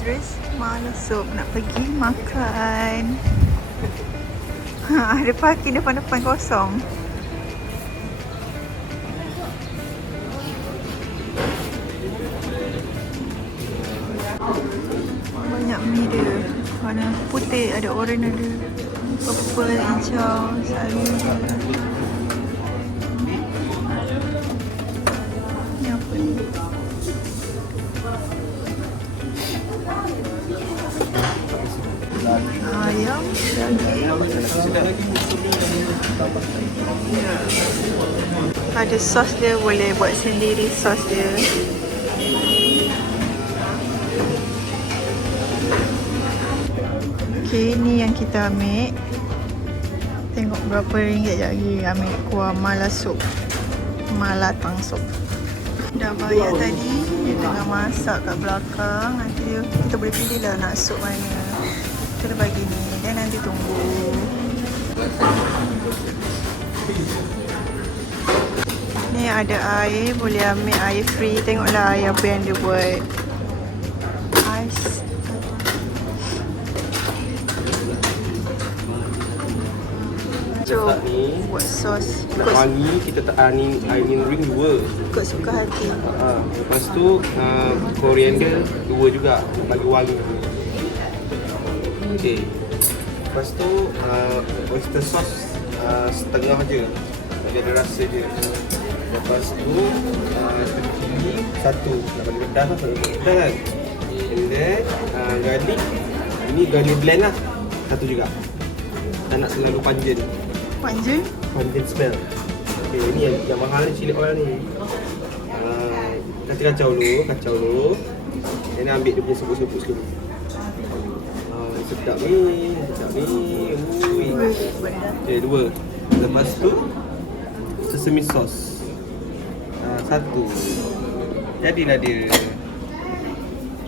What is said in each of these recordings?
Idris malam sup nak pergi makan. Ada parking depan-depan kosong. Banyak mi dia. Warna putih, ada oren, ada purple, hijau, sari dia. Ni apa ni? Ayam, daging. Ada sos dia, boleh buat sendiri sos dia. Okay, ni yang kita ambil. Tengok berapa ringgit lagi ambil kuah mala sup. Malatang sup. Dah bayar tadi, dia tengah masak kat belakang. Nanti kita boleh pilih lah nak sup mana. Kita bagi ni dan nanti tunggu. Ni ada air, boleh ambil air free. Tengoklah air apa yang dia buat. Ais. Letak ni buat sos. nak wangi, kita tak onion ring 2. Ikut suka hati. Lepas tu coriander 2 juga bagi wangi. Okey. Lepas tu oyster sauce setengah je bagi ada rasa je. Lepas tu chili 1 nak bagi pedas lah, sebab pedas kan. And then garlic, ini garlic blend lah 1 juga. Tak nak selalu panjang. Panjang? Panjang smell. Okay, ni yang mahal ni chili oil ni. Kita kacau dulu. Dan ambil dia punya sebut-sebut sekali. Sedap ni. Ui. Okay, 2. Lepas tu sesame sauce. 1. Jadilah dia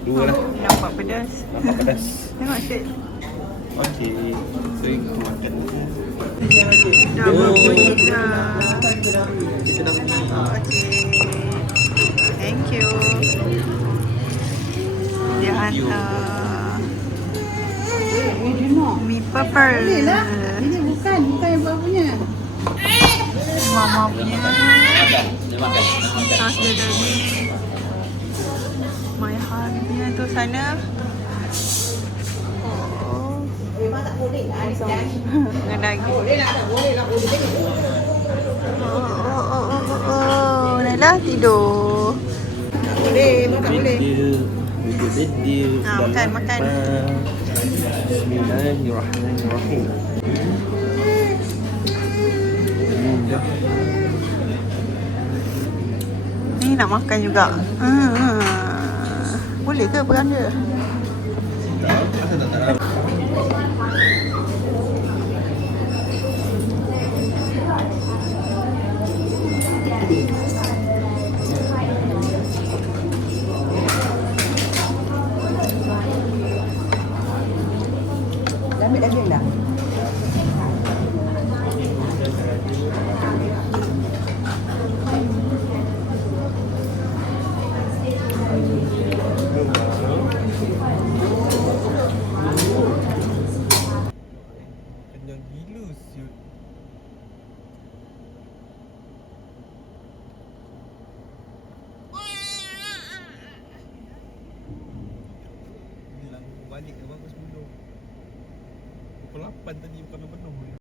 2 lah. Nampak pedas. Tengok Syed. Okey. So kita makan. Dah berbunyi dah. Kita dah pergi. Okay. Thank you. Dia hantar mi purple. Ini bukan yang baru punya. Mama punya. Sos dia tadi. My heart punya tu sana. Memang tak boleh lah. Dengan daging. Boleh lah, tak boleh lah. Oh, Naila tidur. Tak boleh, memang tak boleh. Bedil. Makan. Bismillahirrahmanirrahim. Ni nak makan juga. Boleh ke beranda? Dah ambil daging dah? Kenyang gila siut. Bilang balik ke bagus dulu. Pukul 8 tadi bukan penuh.